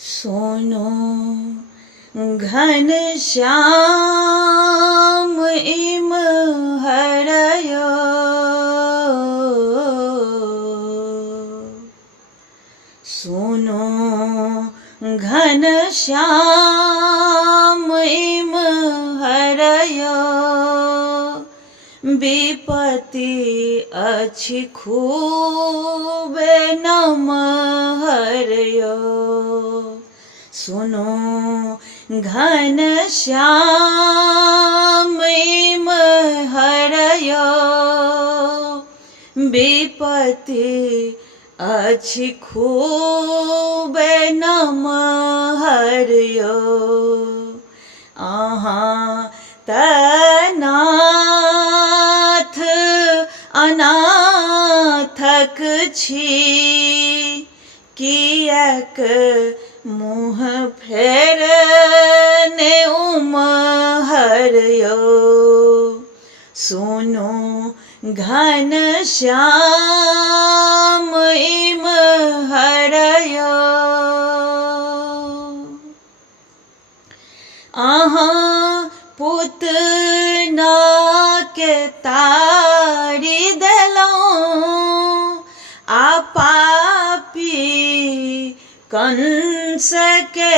सोनो घनश्याम इम हरयो, सोनो घनश्याम इम हरयो, विपत्ति अछि खूबे नम हरयो। सुनो घनश्याम इम हरयो, विपत्ति अछि खूबे नम हरयो। तनाथ अनाथक छी, किएक मुँह फेरने उम हरयो। सुनो घनश्याम इम हरयो, पुतना के तारी देलौं, आ पापी कंस के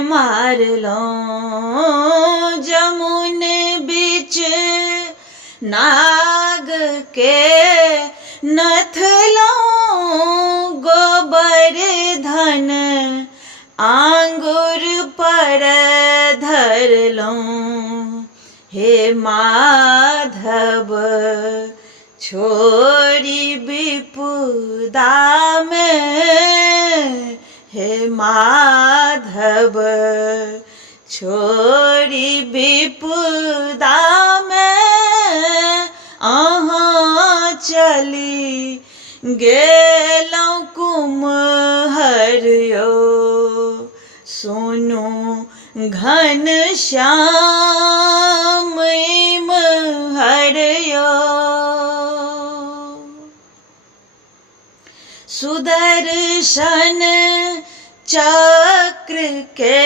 मारलौं। जमुन बीच नाग के नथलौं, गोवर्धन आंगुर पर धरलौं। हे माधव छोड़ी विपुदा में, हे माधव छोड़ी विपुदा में, चली गेलौं कुम्हरयो। सोनो घनश्याम इम हरयो, सुदर्शन चक्र के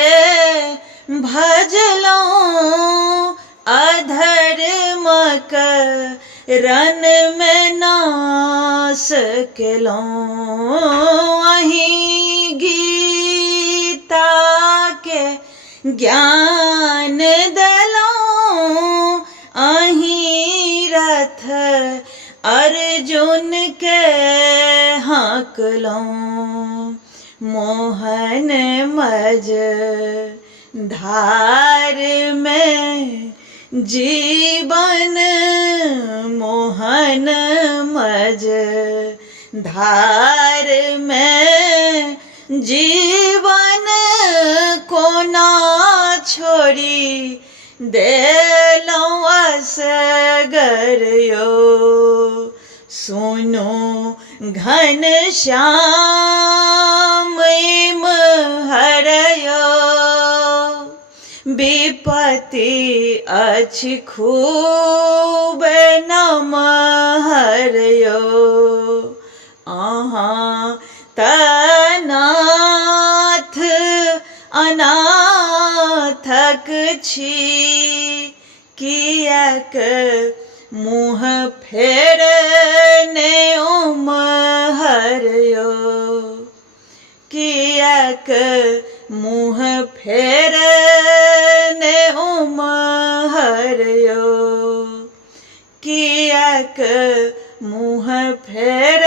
भजलौं, अधर्मक रन में नाश केलौं। अहीं गीता के ज्ञान देलौं, अहीं रथ अर्जुन के हाँकलौं। मोहन मज धार में जीवन, मोहन मज धार में जीवन, कोना छोड़ी देलौं असगरयो। सुनो घनश्याम इम हरयो, विपत्ति अछि खूबे नम हरयो। तनाथ अनाथक छी, किएक मुँह फेरने उम हरयो। किएक मुँह फेरने उम हरयो, किएक मुँह फेर